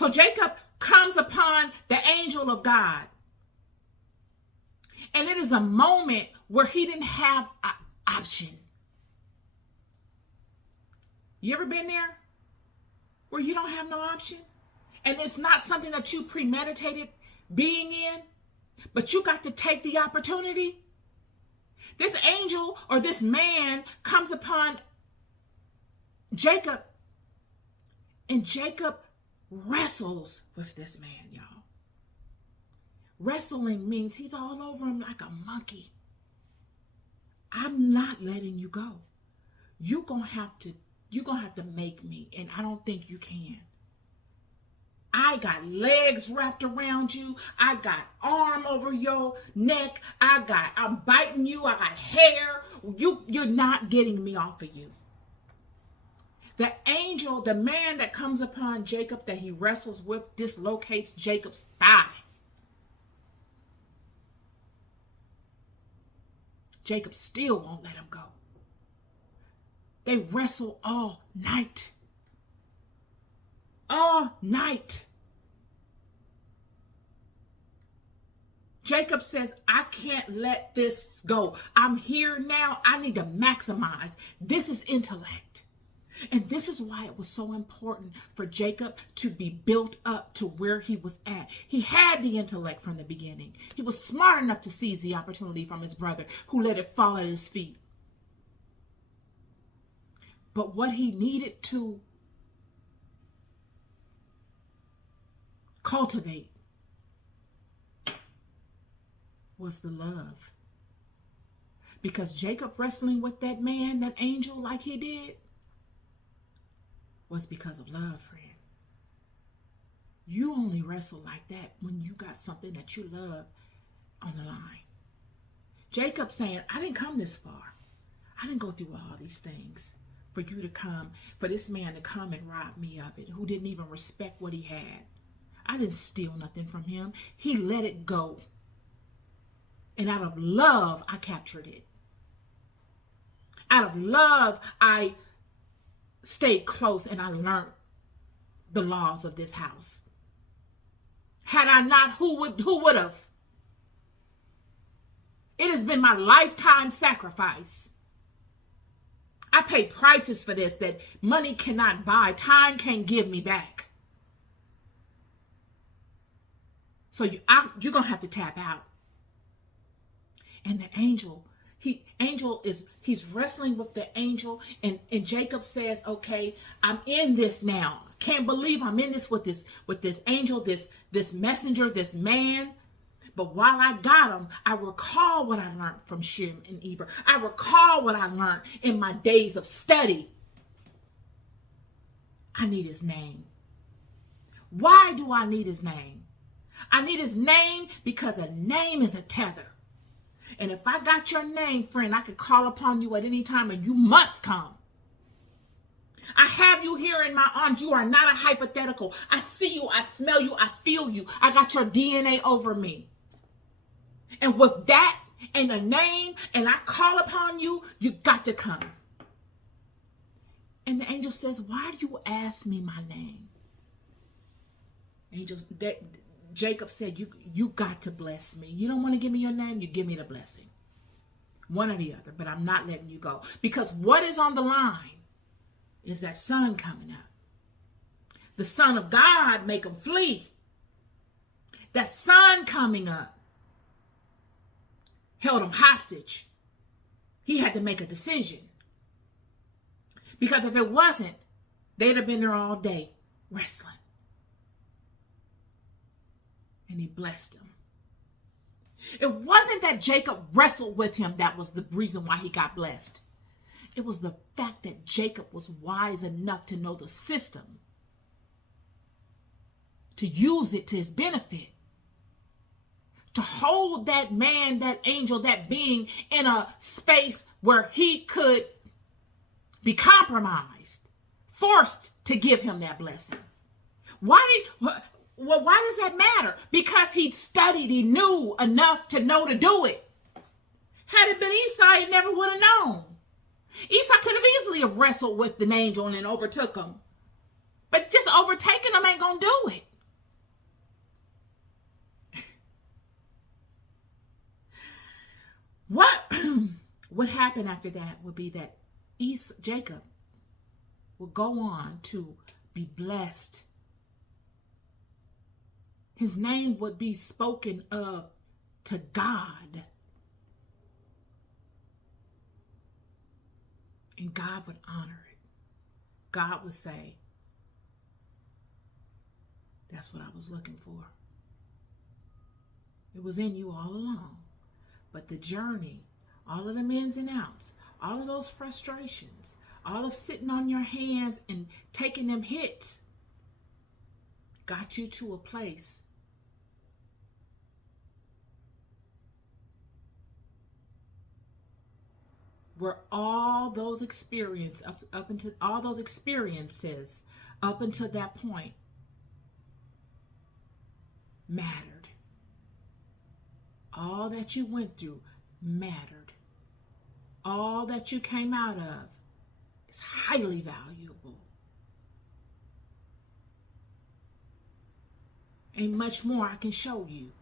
So Jacob comes upon the angel of God. And it is a moment where he didn't have an option. You ever been there? Where you don't have no option? And it's not something that you premeditated being in, but you got to take the opportunity. This angel or this man comes upon Jacob, and Jacob wrestles with this man, y'all. Wrestling means he's all over him like a monkey. I'm not letting you go. You're gonna have to make me, and I don't think you can. I got legs wrapped around you. I got arm over your neck. I'm biting you. I got hair. You're not getting me off of you. The angel, the man that comes upon Jacob that he wrestles with, dislocates Jacob's thigh. Jacob still won't let him go. They wrestle all night. All night. Jacob says, I can't let this go. I'm here now. I need to maximize. This is intellect. And this is why it was so important for Jacob to be built up to where he was at. He had the intellect from the beginning. He was smart enough to seize the opportunity from his brother, who let it fall at his feet. But what he needed to cultivate was the love. Because Jacob wrestling with that man, that angel, like he did, was because of love, friend. You only wrestle like that when you got something that you love on the line. Jacob saying, I didn't come this far. I didn't go through all these things for you to come, for this man to come and rob me of it, who didn't even respect what he had. I didn't steal nothing from him. He let it go. And out of love, I captured it. Out of love, I stayed close and I learned the laws of this house. Had I not, who would have? It has been my lifetime sacrifice. I paid prices for this that money cannot buy, time can't give me back. So you're going to have to tap out. And the angel, he's wrestling with the angel, and Jacob says, okay, I'm in this now. Can't believe I'm in this with this angel, this messenger, this man. But while I got him, I recall what I learned from Shem and Eber. I recall what I learned in my days of study. I need his name. Why do I need his name? I need his name because a name is a tether. And if I got your name, friend, I could call upon you at any time and you must come. I have you here in my arms. You are not a hypothetical. I see you. I smell you. I feel you. I got your DNA over me. And with that and a name, and I call upon you, you got to come. And the angel says, why do you ask me my name? Jacob said, you got to bless me. You don't want to give me your name, you give me the blessing. One or the other, but I'm not letting you go. Because what is on the line is that son coming up. The Son of God make him flee. That son coming up held him hostage. He had to make a decision. Because if it wasn't, they'd have been there all day wrestling. And he blessed him. It wasn't that Jacob wrestled with him that was the reason why he got blessed. It was the fact that Jacob was wise enough to know the system, to use it to his benefit, to hold that man, that angel, that being in a space where he could be compromised, forced to give him that blessing. Why does that matter? Because he studied, he knew enough to know to do it. Had it been Esau, he never would have known. Esau could have easily have wrestled with the angel and overtook him. But just overtaking him ain't going to do it. What happened after that would be that Jacob will go on to be blessed. His name would be spoken of to God. And God would honor it. God would say, that's what I was looking for. It was in you all along. But the journey, all of the ins and outs, all of those frustrations, all of sitting on your hands and taking them hits got you to a place where all those experiences up until that point mattered. All that you went through mattered. All that you came out of is highly valuable. Ain't much more I can show you.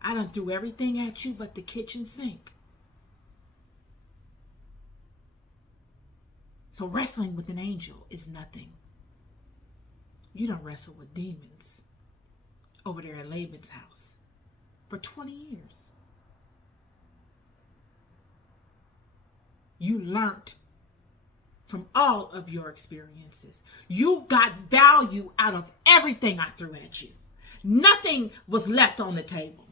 I done threw everything at you but the kitchen sink. So wrestling with an angel is nothing. You don't wrestle with demons over there at Laban's house for 20 years. You learned from all of your experiences. You got value out of everything I threw at you. Nothing was left on the table.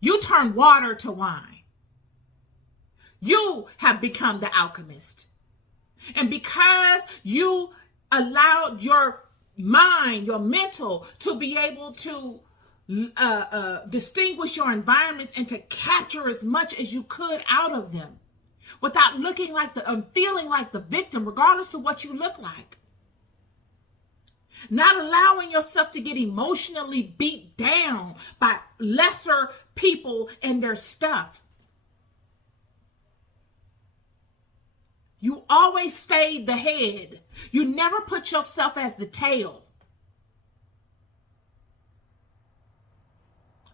You turned water to wine. You have become the alchemist. And because you allowed your mind, your mental, to be able to distinguish your environments and to capture as much as you could out of them without looking like feeling like the victim, regardless of what you look like. Not allowing yourself to get emotionally beat down by lesser people and their stuff. You always stayed the head. You never put yourself as the tail.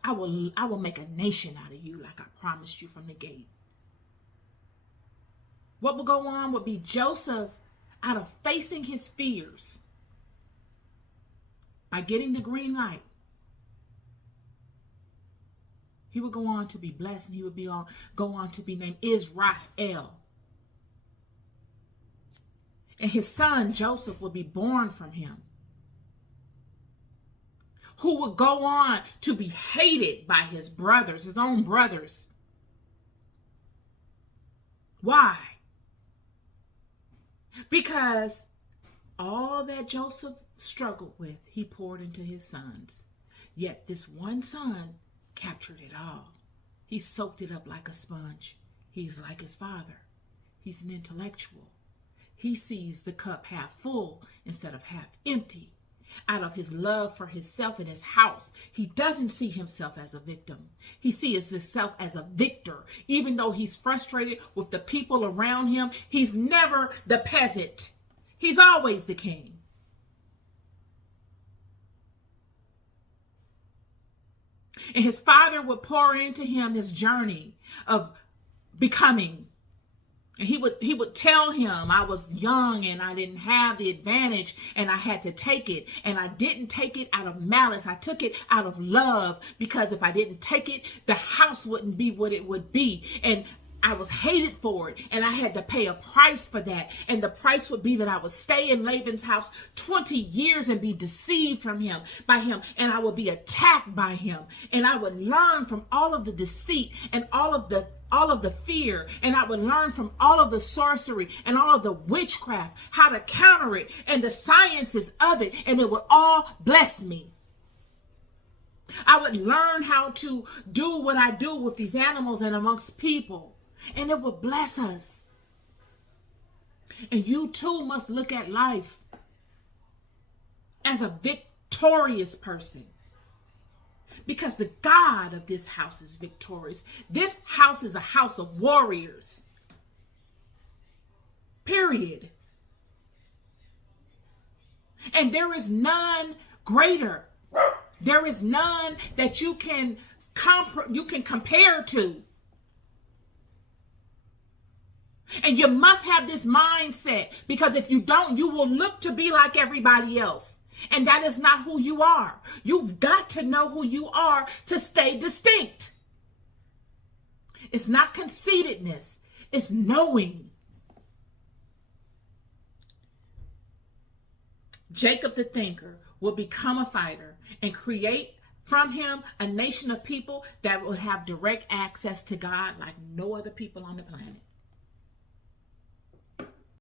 I will make a nation out of you like I promised you from the gate. What will go on would be Joseph, out of facing his fears, by getting the green light, he would go on to be blessed, and he would go on to be named Israel. And his son Joseph would be born from him, who would go on to be hated by his brothers, his own brothers. Why? Because all that Joseph struggled with, he poured into his sons. Yet this one son captured it all. He soaked it up like a sponge. He's like his father. He's an intellectual. He sees the cup half full instead of half empty. Out of his love for himself and his house, he doesn't see himself as a victim. He sees himself as a victor. Even though he's frustrated with the people around him, he's never the peasant. He's always the king. And his father would pour into him his journey of becoming. And he would tell him, I was young and I didn't have the advantage and I had to take it. And I didn't take it out of malice. I took it out of love, because if I didn't take it, the house wouldn't be what it would be. And I was hated for it, and I had to pay a price for that. And the price would be that I would stay in Laban's house 20 years and be deceived by him, and I would be attacked by him. And I would learn from all of the deceit and all of the fear, and I would learn from all of the sorcery and all of the witchcraft, how to counter it and the sciences of it, and it would all bless me. I would learn how to do what I do with these animals and amongst people, and it would bless us. And you too must look at life as a victorious person, because the God of this house is victorious. This house is a house of warriors. Period. And there is none greater. There is none that you can compare to. And you must have this mindset, because if you don't, you will look to be like everybody else. And that is not who you are. You've got to know who you are to stay distinct. It's not conceitedness. It's knowing. Jacob the thinker will become a fighter and create from him a nation of people that will have direct access to God like no other people on the planet.